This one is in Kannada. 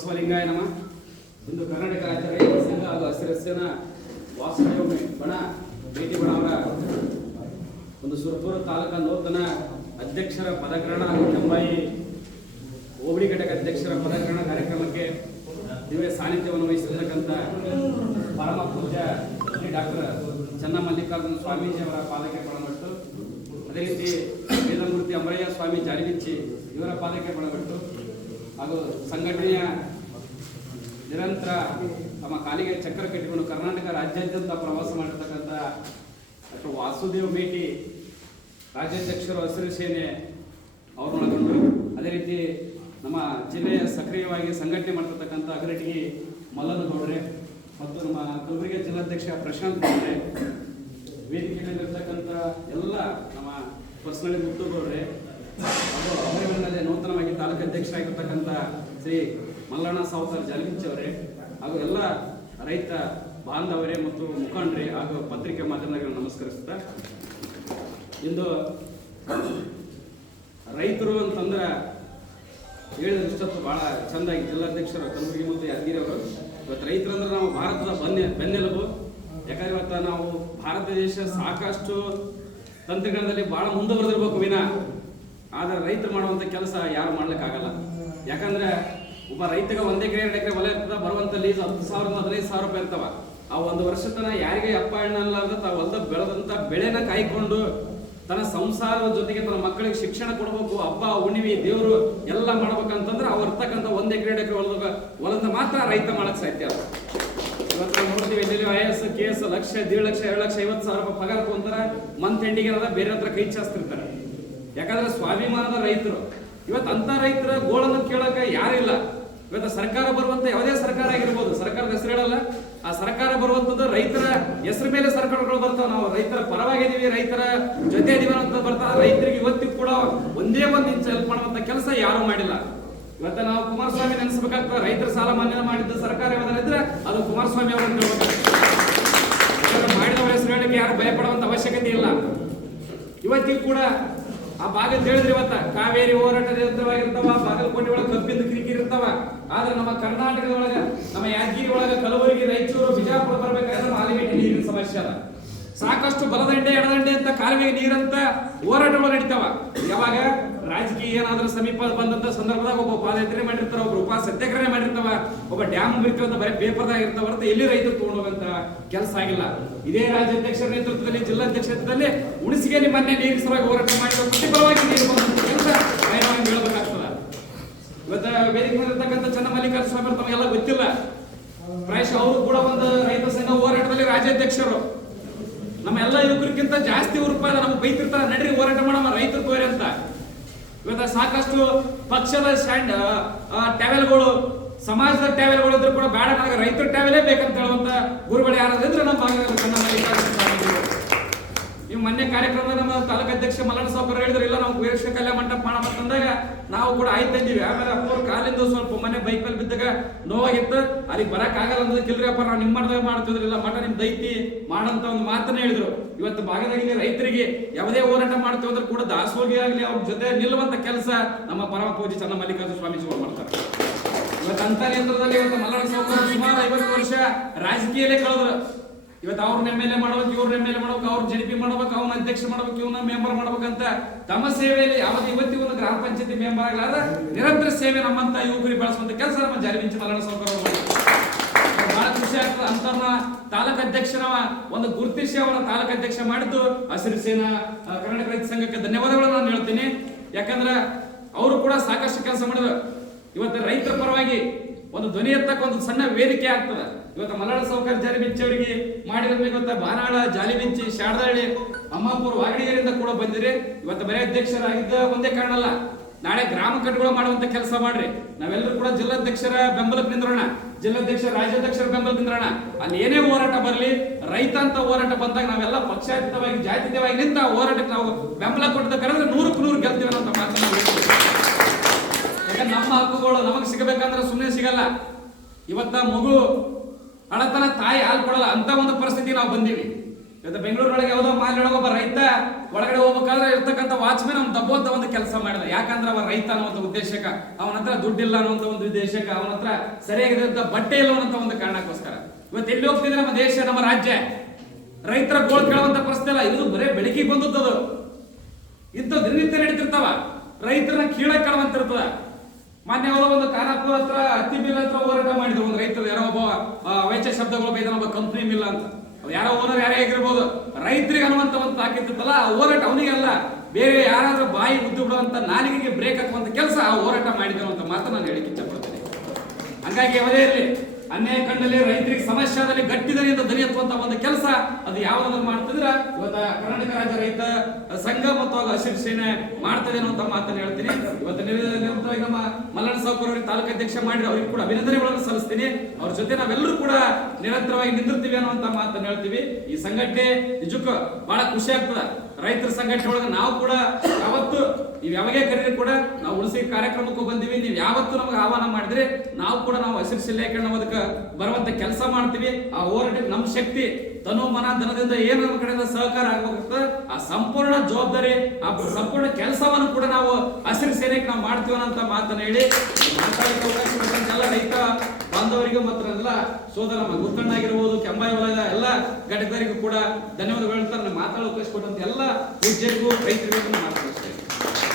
ಬಸವಲಿಂಗಾಯ ನಮ. ಇಂದು ಕರ್ನಾಟಕ ರಾಜ್ಯ ರೈತ ಸಂಘ ಹಾಗೂ ಹಸಿರು ಸೇನಾ ವಾಸುದೇವ ಬಣ ಭೇಟಿ ಬಣ ಅವರ ಒಂದು ಸುರಪುರ ತಾಲೂಕಾ ನೂತನ ಅಧ್ಯಕ್ಷರ ಪದಗ್ರಹಣ ಹಾಗೂ ಕೆಂಬಾಯಿ ಹೋಬಳಿ ಘಟಕ ಅಧ್ಯಕ್ಷರ ಪದಗ್ರಹಣ ಕಾರ್ಯಕ್ರಮಕ್ಕೆ ದಿವ್ಯ ಸಾನ್ನಿಧ್ಯವನ್ನು ವಹಿಸಿರ್ತಕ್ಕಂಥ ಪರಮ ಪೂಜ್ಯ ಶ್ರೀ ಡಾಕ್ಟರ್ ಚನ್ನಮಲ್ಲಿಕಾರ್ಜುನ ಸ್ವಾಮೀಜಿ ಅವರ ಪಾದಕ್ಕೆ ಪಣಬಿಟ್ಟು, ಅದೇ ರೀತಿ ವೇದಮೂರ್ತಿ ಅಂಬರಯ್ಯ ಸ್ವಾಮಿ ಜಾರಿಬಿಚ್ಚಿ ಇವರ ಪಾದಕ್ಕೆ ಪಣಬಿಟ್ಟು ಹಾಗೂ ಸಂಘಟನೆಯ ನಿರಂತರ ತಮ್ಮ ಕಾಲಿಗೆ ಚಕ್ರ ಕಟ್ಟಿಕೊಂಡು ಕರ್ನಾಟಕ ರಾಜ್ಯಾದ್ಯಂತ ಪ್ರವಾಸ ಮಾಡಿರ್ತಕ್ಕಂಥ ಡಾಕ್ಟರ್ ವಾಸುದೇವ್ ಮೇಟಿ ರಾಜ್ಯಾಧ್ಯಕ್ಷರು ಹಸಿರು ಸೇನೆ ಅವ್ರನ್ನೊಳಗೊಂಡು, ಅದೇ ರೀತಿ ನಮ್ಮ ಜಿಲ್ಲೆಯ ಸಕ್ರಿಯವಾಗಿ ಸಂಘಟನೆ ಮಾಡ್ತಿರ್ತಕ್ಕಂಥ ಅಗರಟಗಿ ಮಲ್ಲನ ಗೌಡ್ರೆ ಮತ್ತು ನಮ್ಮ ಕಲಬುರಗಿ ಜಿಲ್ಲಾಧ್ಯಕ್ಷ ಪ್ರಶಾಂತ್ ಗೌಡ್ರೆ, ವೇದಿಕೆಯಲ್ಲಿರ್ತಕ್ಕಂಥ ಎಲ್ಲ ನಮ್ಮ ಪರ್ಸನಲಿ ಮುತ್ತು ಗೌಡ್ರೆ ಹಾಗೂ ಅವರಿಗಳಲ್ಲಿ ನೂತನವಾಗಿ ತಾಲೂಕು ಅಧ್ಯಕ್ಷರಾಗಿರ್ತಕ್ಕಂಥ ಶ್ರೀ ಮಲ್ಲಣ್ಣ ಸಾವುಕಾರ ಜಾಲಗಿಚ್ಚಿ ಅವರೇ ಹಾಗೂ ಎಲ್ಲ ರೈತ ಬಾಂಧವರೇ ಮತ್ತು ಮುಖಂಡರೇ ಹಾಗೂ ಪತ್ರಿಕೆ ಮಾಧ್ಯಮಗಳಿಗೆ ನಮಸ್ಕರಿಸುತ್ತಾ, ಇಂದು ರೈತರು ಅಂತಂದ್ರೆ ಹೇಳಿದ್ರೆ ಇಷ್ಟೊತ್ತು ಭಾಳ ಚೆಂದಾಗಿ ಜಿಲ್ಲಾಧ್ಯಕ್ಷರು ಕಲಬುರಗಿ ಮತ್ತು ಯಾದಗಿರಿ ಅವರು, ಇವತ್ತು ರೈತರು ಅಂದ್ರೆ ನಾವು ಭಾರತದ ಬೆನ್ನೆಲುಬು. ಯಾಕಂದ್ರೆ ಇವತ್ತು ನಾವು ಭಾರತ ದೇಶ ಸಾಕಷ್ಟು ತಂತ್ರಜ್ಞಾನದಲ್ಲಿ ಭಾಳ ಮುಂದುವರೆದಿರ್ಬೇಕು ವಿನ, ಆದರೆ ರೈತರು ಮಾಡುವಂಥ ಕೆಲಸ ಯಾರು ಮಾಡ್ಲಿಕ್ಕಾಗಲ್ಲ. ಯಾಕಂದ್ರೆ ಒಬ್ಬ ರೈತಗೆ 1 ಎಕರೆ 2 ಎಕರೆ ಹೊಲ ಇರ್ತದ, ಬರುವಂತ ಲೀಸ್ 10,000 15,000 ರೂಪಾಯಿ ಇರ್ತಾವ. ಆ ಒಂದು ವರ್ಷ ತನ ಯಾರಿಗೆ ಅಪ್ಪ ಅಣ್ಣ ಅಲ್ಲಾರ್ದ ತಾವು ಹೊಲದ ಬೆಳೆದಂತ ಬೆಳೆನ ಕಾಯ್ಕೊಂಡು ತನ್ನ ಸಂಸಾರದ ಜೊತೆಗೆ ತನ್ನ ಮಕ್ಕಳಿಗೆ ಶಿಕ್ಷಣ ಕೊಡ್ಬೇಕು, ಹಬ್ಬ ಹುಣ್ಣಿಮೆ ದೇವರು ಎಲ್ಲ ಮಾಡ್ಬೇಕಂತಂದ್ರೆ ಅವ್ರು ಇರ್ತಕ್ಕಂಥ 1 ಎಕರೆ 2 ಎಕರೆ ಹೊಲದ ಮಾತ್ರ ರೈತ ಮಾಡಕ್ ಸಾಧ್ಯ. ಇವತ್ತು ನೋಡ್ತೀವಿ ಇಲ್ಲಿ IAS KS ಲಕ್ಷ 1.5 ಲಕ್ಷ 2 ಲಕ್ಷ 50,000 ರೂಪಾಯಿ ಪಗಾರ ತಗೊಂತಾರ, ಮಂತ್ ಎಂಡಿಗೆ ಬೇರೆ ಹತ್ರ ಕೈ ಚಾಸ್ತಿರ್ತಾರೆ. ಯಾಕಂದ್ರೆ ಸ್ವಾಭಿಮಾನದ ರೈತರು. ಇವತ್ತು ಅಂತ ರೈತರ ಗೋಳನ್ನು ಕೇಳಕ ಯಾರಿಲ್ಲ. ಇವತ್ತು ಸರ್ಕಾರ ಬರುವಂತ ಯಾವುದೇ ಸರ್ಕಾರ ಆಗಿರ್ಬೋದು, ಸರ್ಕಾರದ ಹೆಸರು ಹೇಳಲ್ಲ, ಆ ಸರ್ಕಾರ ಬರುವಂತದ್ದು ರೈತರ ಹೆಸರು ಮೇಲೆ ಸರ್ಕಾರಗಳು ಬರ್ತಾವ. ನಾವು ರೈತರ ಪರವಾಗಿದ್ದೀವಿ, ರೈತರ ಜೊತೆ ಇದೀವಿ ಅಂತ ಬರ್ತಾವ. ರೈತರಿಗೆ ಇವತ್ತಿಗೂ ಕೂಡ ಒಂದೇ ಒಂದು ಇಂಚ್ ಹೆಲ್ಪ್ ಮಾಡುವಂತ ಕೆಲಸ ಯಾರು ಮಾಡಿಲ್ಲ. ಇವತ್ತು ನಾವು ಕುಮಾರಸ್ವಾಮಿ ನೆನೆಸಬೇಕಾಗ್ತದೆ. ರೈತರ ಸಾಲ ಮನ್ನಾ ಮಾಡಿದ್ದ ಸರ್ಕಾರ ಯಾವ್ದಾರಿದ್ರೆ ಅದು ಕುಮಾರಸ್ವಾಮಿ ಅವರನ್ನು ಮಾಡಿದವರ ಹೆಸರು ಹೇಳಕ್ಕೆ ಯಾರು ಭಯಪಡುವಂತ ಅವಶ್ಯಕತೆ ಇಲ್ಲ. ಇವತ್ತಿಗೂ ಕೂಡ ಆ ಭಾಗದ ಹೇಳಿದ್ರೆ ಇವತ್ತ ಕಾವೇರಿ ಹೋರಾಟ ನಿರಂತರವಾಗಿರ್ತಾವ, ಬಾಗಲಕೋಟೆ ಒಳಗೆ ಕಬ್ಬಿಂದ ಕಿರಿಕಿರಿ ಇರ್ತಾವ. ಆದ್ರೆ ನಮ್ಮ ಕರ್ನಾಟಕದೊಳಗ ನಮ್ಮ ಯಾದಗಿರಿ ಒಳಗ ಕಲಬುರಗಿ ರಾಯಚೂರು ಬಿಜಾಪುರ ಬರ್ಬೇಕಾದ್ರೆ ನಮ್ಮ ಆಲಮಟ್ಟಿ ನೀರಿನ ಸಮಸ್ಯೆ ಅದ. ಸಾಕಷ್ಟು ಬಲದಂಡೆ ಎಡದಂಡೆ ಅಂತ ಕಾಲುವೆಗೆ ನೀರಂತ ಹೋರಾಟಗಳು ನಡೀತಾವ. ಯಾವಾಗ ರಾಜಕೀಯ ಏನಾದ್ರೂ ಸಮೀಪ ಬಂದಂತ ಸಂದರ್ಭದಾಗ ಒಬ್ಬ ಪಾದಯಾತ್ರೆ ಮಾಡಿರ್ತಾರ, ಒಬ್ರು ಉಪವಾಸ ಸತ್ಯಾಗ್ರಹ ಮಾಡಿರ್ತಾವ, ಒಬ್ಬ ಡ್ಯಾಮ್ ಮುರಿತೀವಿ ಅಂತ ಬರೀ ಪೇಪರ್ದಾಗ ಇರ್ತಾವ ಹೊರತು ಎಲ್ಲಿ ರೈತರು ತಗೊಂಡೋಗಂತ ಕೆಲಸ ಆಗಿಲ್ಲ. ಇದೇ ರಾಜ್ಯಾಧ್ಯಕ್ಷರ ನೇತೃತ್ವದಲ್ಲಿ ಜಿಲ್ಲಾಧ್ಯಕ್ಷ ನೇತೃತ್ವದಲ್ಲಿ ಉಣಿಸಿಗೆ ಮೊನ್ನೆ ನೀರಿನ ಸಲುವಾಗಿ ಹೋರಾಟ ಮಾಡಿದ ಪ್ರತಿಫಲವಾಗಿ ನೀರು ಬಂದಂತ ಕೆಲಸ ಹೇಳಬೇಕಾಗ್ತದ. ಇವತ್ತ ವೇದಿಕೆ ಇರ್ತಕ್ಕಂಥ ಚನ್ನಮಲ್ಲಿಕಾರ್ಜುನ ಸ್ವಾಮಿ ತಮಗೆಲ್ಲ ಗೊತ್ತಿಲ್ಲ, ಪ್ರಾಯಶಃ ಅವರು ಕೂಡ ಒಂದು ರೈತ ಸಂಘ ಹೋರಾಟದಲ್ಲಿ ರಾಜ್ಯಾಧ್ಯಕ್ಷರು. ನಮ್ಮ ಎಲ್ಲ ಯುವಕರಿಗಿಂತ ಜಾಸ್ತಿ ರೂಪಾಯಿ ನಮ್ಗೆ ಬೈತಿರ್ತಾರ, ನಡ್ರಿ ಹೋರಾಟ ಮಾಡಮ್ಮ ರೈತರು ತೋರಿ ಅಂತ. ಇವತ್ತ ಸಾಕಷ್ಟು ಪಕ್ಷದ ಸ್ಟ್ಯಾಂಡ್ ಟ್ಯಾವೆಲ್ಗಳು, ಸಮಾಜದ ಟ್ಯಾವೆಲ್ಗಳು ಇದ್ರು ಕೂಡ ಬೇಡ, ನನಗೆ ರೈತರ ಟ್ಯಾವೆಲೇ ಬೇಕಂತ ಹೇಳುವಂತ ಗುರುಗಳು ಯಾರಾದ್ರೆ ನಮ್ಮ ನೀವು ಮೊನ್ನೆ ಕಾರ್ಯಕ್ರಮದ ನಮ್ಮ ತಾಲೂಕು ಅಧ್ಯಕ್ಷ ಮಲ್ಲಣ್ಣ ಸಾವುಕಾರ ಹೇಳಿದ್ರು, ಇಲ್ಲ ನಾವು ವೀರಕ್ಷ ಕಲ್ಯಾಣ ಮಂಟಪ ಮಾಡಬೇಕಂದಾಗ ನಾವು ಕೂಡ ಆಯ್ತಿದ್ದೀವಿ. ಆಮೇಲೆ ಅಪ್ಪವ್ರ ಕಾಲಿಂದ ಸ್ವಲ್ಪ ಮೊನ್ನೆ ಬೈಕ್ ಮೇಲೆ ಬಿದ್ದಾಗ ನೋವಾಗಿತ್ತು, ಅಲ್ಲಿಗೆ ಬರಕ್ ಆಗಲ್ಲ ಅಂದ್ರೆ ಕಿಲ್ರಿಯಪ್ಪ ನಾವು ನಿಮ್ಮ ಮಾಡ್ದಾಗ ಮಾಡ್ತಿದ್ರಿಲ್ಲ, ಮಠ ನಿಮ್ ದೈತಿ ಮಾಡಂತ ಒಂದು ಮಾತನ್ನ ಹೇಳಿದ್ರು. ಇವತ್ತು ಭಾಗದಲ್ಲಿ ರೈತರಿಗೆ ಯಾವುದೇ ಹೋರಾಟ ಮಾಡ್ತೀವಿ ಅಂದ್ರೆ ಕೂಡ ದಾಸೋಗಿ ಆಗ್ಲಿ ಅವ್ರ ಜೊತೆ ನಿಲ್ಲುವಂತ ಕೆಲಸ ನಮ್ಮ ಪರಮ ಪೂಜೆ ಚನ್ನಮಲ್ಲಿಕಾರ್ಜುನ ಸ್ವಾಮೀಜಿಗಳು ಮಾಡ್ತಾರೆ. ಇವತ್ತು ಅಂತ ಯಂತ್ರದಲ್ಲಿ ಇವತ್ತು ಮಲ್ಲಣ್ಣ ಸಾವುಕಾರ ಸುಮಾರು 50 ವರ್ಷ ರಾಜಕೀಯಲ್ಲೇ ಕಳೆದ್ರು. ಇವತ್ತು ಅವ್ರನ್ನ MLA ಮಾಡ್ಬೇಕು, ಇವ್ರನ್ನ MLA ಮಾಡ್ಬೇಕು, ಅವ್ರ JDP ಮಾಡ್ಬೇಕು, ಅವ್ನ ಅಧ್ಯಕ್ಷ ಮಾಡ್ಬೇಕು, ಇವನ ಮೆಂಬರ್ ಮಾಡ್ಬೇಕಂತ ತಮ್ಮ ಸೇವೆಯಲ್ಲಿ ಯಾವ್ದು ಇವತ್ತಿಗೂ ಒಂದು ಗ್ರಾಮ ಪಂಚಾಯತಿ ಮೆಂಬರ್ ಆಗಲಾದ ನಿರಂತರ ಸೇವೆ ನಮ್ಮಂತ ಯುವಕರಿಗೆ ಬಳಸುವಂತ ಕೆಲಸ ನಮ್ಮ ಜಾರಿಬಿಂಚಿ ಮಲ್ಲಣ್ಣ ಸಾವುಕಾರ ಬಹಳ ಖುಷಿ ಆಗ್ತದೆ. ಅಂತವ್ರನ್ನ ತಾಲೂಕು ಅಧ್ಯಕ್ಷನ ಒಂದು ಗುರುತಿಸಿ ಅವರ ತಾಲೂಕು ಅಧ್ಯಕ್ಷ ಮಾಡಿದ್ದು ಹಸಿರು ಸೇನಾ ಕರ್ನಾಟಕ ರೈತ ಸಂಘಕ್ಕೆ ಧನ್ಯವಾದಗಳನ್ನು ನಾನು ಹೇಳ್ತೀನಿ. ಯಾಕಂದ್ರೆ ಅವರು ಕೂಡ ಸಾಕಷ್ಟು ಕೆಲಸ ಮಾಡಿದ್ರು. ಇವತ್ತು ರೈತರ ಪರವಾಗಿ ಒಂದು ಧ್ವನಿ ಎತ್ತಕ್ಕೆ ಒಂದು ಸಣ್ಣ ವೇದಿಕೆ ಆಗ್ತದೆ. ಇವತ್ತು ಮಲ್ಲಣ್ಣ ಸಾವುಕಾರ ಜಾಲಿಬಿಂಚಿ ಅವರಿಗೆ ಮಾಡಿದ್ರೆ ಇವತ್ತು ಬಾನಾಳ, ಜಾಲಿಬಿಂಚಿ, ಶಾರದಾಳಿ, ಅಮ್ಮಾಪುರ, ವಾಗಡಿಗರಿಂದ ಕೂಡ ಬಂದಿರಿ. ಇವತ್ತು ಬರೀ ಅಧ್ಯಕ್ಷರಾಗಿದ್ದ ಒಂದೇ ಕಾರಣ ಅಲ್ಲ, ನಾಳೆ ಗ್ರಾಮ ಕಟ್ಟುಗಳು ಮಾಡುವಂತ ಕೆಲಸ ಮಾಡ್ರಿ. ನಾವೆಲ್ಲರೂ ಕೂಡ ಜಿಲ್ಲಾಧ್ಯಕ್ಷರ ಬೆಂಬಲಕ್ಕೆ ನಿಂದ್ರೋಣ, ಜಿಲ್ಲಾಧ್ಯಕ್ಷರ ರಾಜ್ಯಾಧ್ಯಕ್ಷರ ಬೆಂಬಲಕ್ಕೆ ನಿಂದ್ರೋಣ. ಅಲ್ಲಿ ಏನೇ ಹೋರಾಟ ಬರಲಿ, ರೈತ ಅಂತ ಹೋರಾಟ ಬಂದಾಗ ನಾವೆಲ್ಲ ಪಕ್ಷಾತೀತವಾಗಿ ಜಾತ್ಯತೀತವಾಗಿ ನಿಂತ ಹೋರಾಟಕ್ಕೆ ನಾವು ಬೆಂಬಲ ಕೊಟ್ಟದ ಕರೆದ್ರೆ 100ಕ್ಕೆ 100 ಗೆಲ್ತೀವಿ ಅಂತ ಮಾತನ್ನ ಯಾಕಂದ್ರೆ ನಮ್ಮ ಹಕ್ಕುಗಳು ನಮಗೆ ಸಿಗಬೇಕಂದ್ರೆ ಸುಮ್ಮನೆ ಸಿಗಲ್ಲ. ಇವತ್ತ ಮಗು ಅಳತನ ತಾಯಿ ಹಾಲು ಕೊಡಲ್ಲ ಅಂತ ಒಂದು ಪರಿಸ್ಥಿತಿ ನಾವು ಬಂದೀವಿ. ಇವತ್ತು ಬೆಂಗಳೂರೊಳಗೆ ಯಾವುದೋ ಮಾಲಿನೊಳಗೆ ಒಬ್ಬ ರೈತ ಒಳಗಡೆ ಹೋಗ್ಬೇಕಾದ್ರೆ ಇರ್ತಕ್ಕಂಥ ವಾಚ್ಮೆನ್ ಅವ್ನು ದಬ್ಬುವಂತ ಒಂದು ಕೆಲಸ ಮಾಡಿದ. ಯಾಕಂದ್ರೆ ಅವ ರೈತ ಅನ್ನುವಂಥ ಉದ್ದೇಶಕ್ಕೆ, ಅವನ ಹತ್ರ ದುಡ್ಡಿಲ್ಲ ಅನ್ನುವಂಥ ಒಂದು ಉದ್ದೇಶಕ್ಕೆ, ಅವನ ಹತ್ರ ಸರಿಯಾಗಿದ್ದಂತ ಬಟ್ಟೆ ಇಲ್ಲ ಅನ್ನುವಂಥ ಒಂದು ಕಾರಣಕ್ಕೋಸ್ಕರ ಇವತ್ತು ಎಲ್ಲಿ ಹೋಗ್ತಿದ್ರೆ ನಮ್ಮ ದೇಶ, ನಮ್ಮ ರಾಜ್ಯ ರೈತರ ಗೋಳು ಕೇಳುವಂತ ಪರಿಸ್ಥಿತಿ ಇಲ್ಲ. ಇದು ಬರೇ ಬೆಳಕಿಗೆ ಬಂದದ್ದು. ಇಂಥ ದಿನನಿತ್ಯ ನಡೀತಿರ್ತಾವ. ರೈತರನ್ನ ಕೀಳಕ್ಕೆ ಕಾಣುವಂತಿರ್ತದ. ಮಾನ್ಯ ಒಂದು ಖಾನಾಪುರ ಹತ್ರ ಹತ್ತಿ ಮಿಲ್ ಹತ್ರ ಹೋರಾಟ ಮಾಡಿದ್ರು ಒಂದು ರೈತರು. ಯಾರೋ ಒಬ್ಬ ವೈಚ ಶಬ್ದಗಳು ಬೈದ ಒಬ್ಬ ಕಂಪ್ನಿ ಮಿಲ್ ಅಂತ, ಯಾರೋ ಓನರ್ ಯಾರೇ ಆಗಿರ್ಬೋದು. ರೈತರಿಗೆ ಅನ್ನುವಂತ ಒಂದು ತಾಕಿತ್ತಲ್ಲ, ಆ ಹೋರಾಟ ಅವನಿಗೆ ಅಲ್ಲ, ಬೇರೆ ಯಾರಾದ್ರೂ ಬಾಯಿ ಉದ್ದು ಬಿಡುವಂತ ನಾಲಿಗೆಗೆ ಬ್ರೇಕ್ ಹಾಕುವಂತ ಕೆಲಸ ಆ ಹೋರಾಟ ಮಾಡಿದ್ರು ಅಂತ ಮಾತ್ರ ನಾನು ಹೇಳಿಕ್ಕೆ ಇಷ್ಟಪಡ್ತೇನೆ. ಹಂಗಾಗಿ ಅವರೇ ಇರಲಿ, ಅನ್ಯಾಯ ಕಂಡಲ್ಲಿ ರೈತರಿಗೆ ಸಮಸ್ಯೆದಲ್ಲಿ ಗಟ್ಟಿದರೆ ಅಂತ ದನಿ ಎತ್ತುವಂತ ಒಂದು ಕೆಲಸ ಅದು ಯಾವ್ದಾದ್ರು ಮಾಡ್ತಿದ್ರ ಇವತ್ತ ಕರ್ನಾಟಕ ರಾಜ್ಯ ರೈತ ಸಂಘ ಮತ್ತು ಹಸಿರು ಸೇನೆ ಮಾಡ್ತದೆ ಅನ್ನುವಂತ ಮಾತನ್ನು ಹೇಳ್ತೀನಿ. ಇವತ್ತು ನಮ್ಮ ಮಲ್ಲಣ್ಣ ಸಾವ್ಕಾರ ಅವರಿಗೆ ತಾಲೂಕು ಅಧ್ಯಕ್ಷ ಮಾಡಿ ಅವ್ರಿಗೆ ಕೂಡ ಅಭಿನಂದನೆಗಳನ್ನು ಸಲ್ಲಿಸ್ತೀನಿ. ಅವ್ರ ಜೊತೆ ನಾವೆಲ್ಲರೂ ಕೂಡ ನಿರಂತರವಾಗಿ ನಿಂದಿರ್ತೀವಿ ಅನ್ನುವಂತ ಮಾತನ್ನು ಹೇಳ್ತೀವಿ. ಈ ಸಂಘಟನೆ ನಿಜಕ್ಕೂ ಬಹಳ ಖುಷಿ ಆಗ್ತದ. ರೈತರ ಸಂಘಟನೆ ಒಳಗೆ ನಾವು ಕೂಡ ಯಾವತ್ತು ನೀವು ಯಾವಾಗೇ ಕರೀರಿ ಕೂಡ ನಾವು ಉಳಿಸಿ ಕಾರ್ಯಕ್ರಮಕ್ಕೂ ಬಂದಿವಿ. ನೀವು ಯಾವತ್ತು ನಮಗೆ ಆಹ್ವಾನ ಮಾಡಿದ್ರೆ ನಾವು ಕೂಡ ನಾವು ಹಸಿರು ಜಿಲ್ಲೆ ನಾವು ಅದಕ್ಕೆ ಬರುವಂತ ಕೆಲಸ ಮಾಡ್ತೀವಿ. ಆ ಹೋರಾಟಕ್ಕೆ ನಮ್ಮ ಶಕ್ತಿ ತನು ಮನ ಧನದಿಂದ ಏನು ನಮ್ಮ ಕಡೆಯಿಂದ ಸಹಕಾರ ಆಗಬೇಕಾಗ್ತದೆ, ಆ ಸಂಪೂರ್ಣ ಜವಾಬ್ದಾರಿ, ಆ ಸಂಪೂರ್ಣ ಕೆಲಸವನ್ನು ಕೂಡ ನಾವು ಹಸಿರು ಸೇನೆಗೆ ನಾವು ಮಾಡ್ತೀವಿ ಅನ್ನೋ ಮಾತನ್ನ ಹೇಳಿ ಮಾತಾಡಕ್ಕೆ ಅವಕಾಶ ಎಲ್ಲ ರೈತ ಬಾಂಧವರಿಗೂ ಮತ್ತು ಎಲ್ಲ ಸೋದರ ಗುತ್ತಣ್ಣ ಆಗಿರ್ಬೋದು, ಕೆಂಬಾಯಿ ವಲಯದ ಎಲ್ಲ ಘಟಕರಿಗೂ ಕೂಡ ಧನ್ಯವಾದಗಳು ಹೇಳ್ತಾರೆ. ಮಾತಾಡೋ ಅವಕಾಶ ಕೊಟ್ಟಂತ ಎಲ್ಲ ಪೂಜ್ಯರಿಗೂ ರೈತರಿಗೂ ಮಾತಾಡ್ತಾರೆ.